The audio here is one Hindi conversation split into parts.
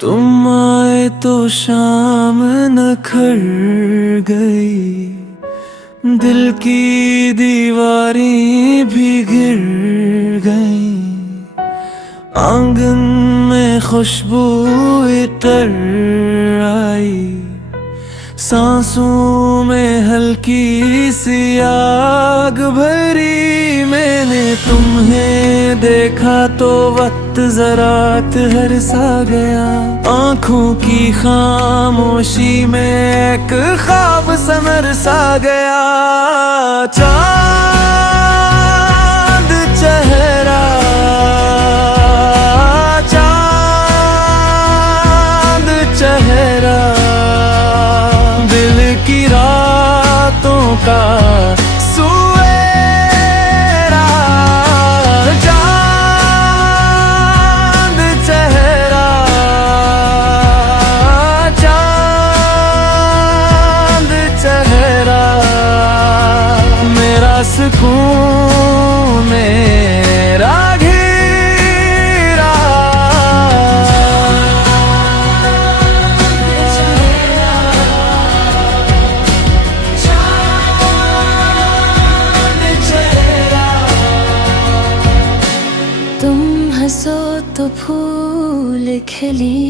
तुम आए तो शाम नखर गई, दिल की दीवारें भी गिर गईं। आंगन में खुशबू इतर आई, सांसों में हल्की सी आग भरी। मैंने तुम्हें देखा तो वक्त जरा ठहर सा गया, आंखों की खामोशी में एक ख्वाब समर सा गया। चांद चेहरा, चांद चेहरा, दिल की रातों का सुएरा। चांद चेहरा, चांद चेहरा, मेरा सुकून मेरा घेरा। तुम हंसो तो फूल खिले,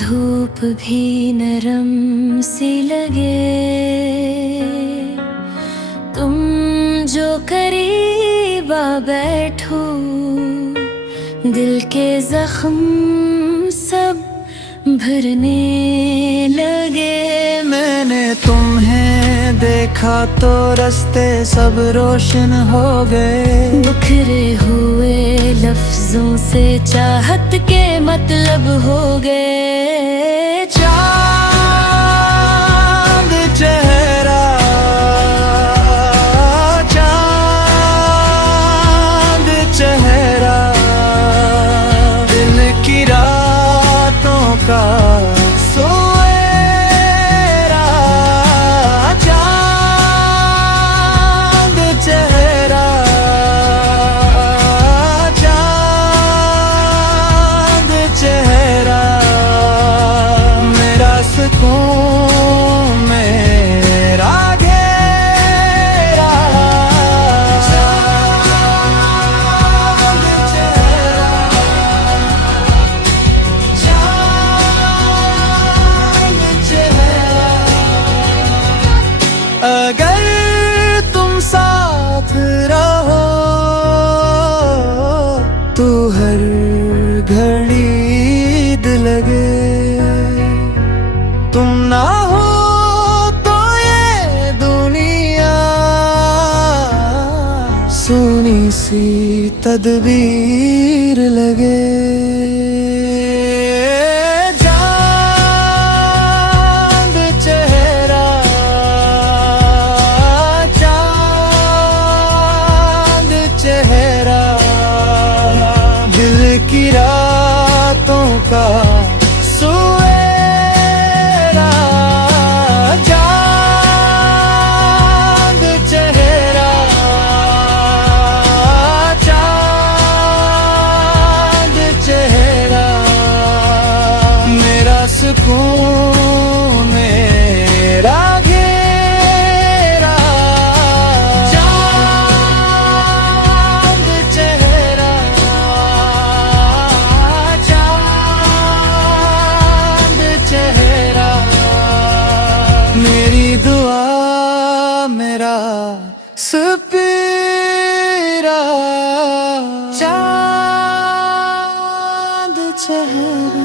धूप भी नरम सी लगे। तुम जो करीब आ बैठो, दिल के जख्म सब भरने लगे। मैंने तुम्हें देखा तो रास्ते सब रोशन हो गए, बिखरे हुए लफ्जों से चाहत के मतलब हो गए। चांद चेहरा, चांद चेहरा, दिल की रातों का सोएरा। चांद चेहरा, चांद चेहरा, मेरा सुकून मेरा घेरा। चांद चेहरा, चांद चेहरा, अगर तुम साथ रहो तो हर घड़ी ईद लगे। तुम ना हो तो ये दुनिया सोनी सी तदबीर लगे। चांद चेहरा, चांद चेहरा, दिल की रातों का सुएरा। चांद चेहरा, चांद चेहरा, मेरा सुकून मेरा घेरा। चांद चेहरा, चांद चेहरा, मेरी दुआ मेरा सपेरा। चांद चेहरा।